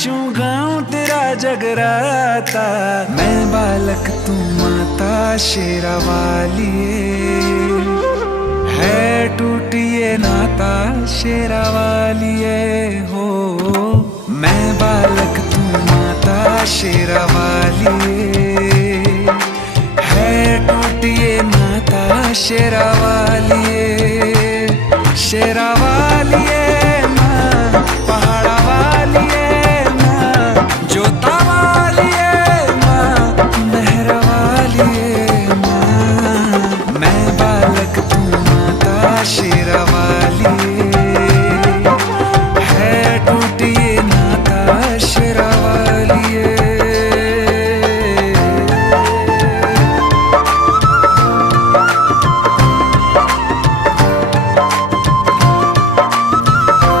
नाचूं गाऊं तेरा जगराता। मैं बालक तू माता शेरा वालिए, है टूटिए नाता शेरा वालिए हो। मैं बालक तू माता शेरा वालिए, है टूटिए नाता शेरा वालिए शेरा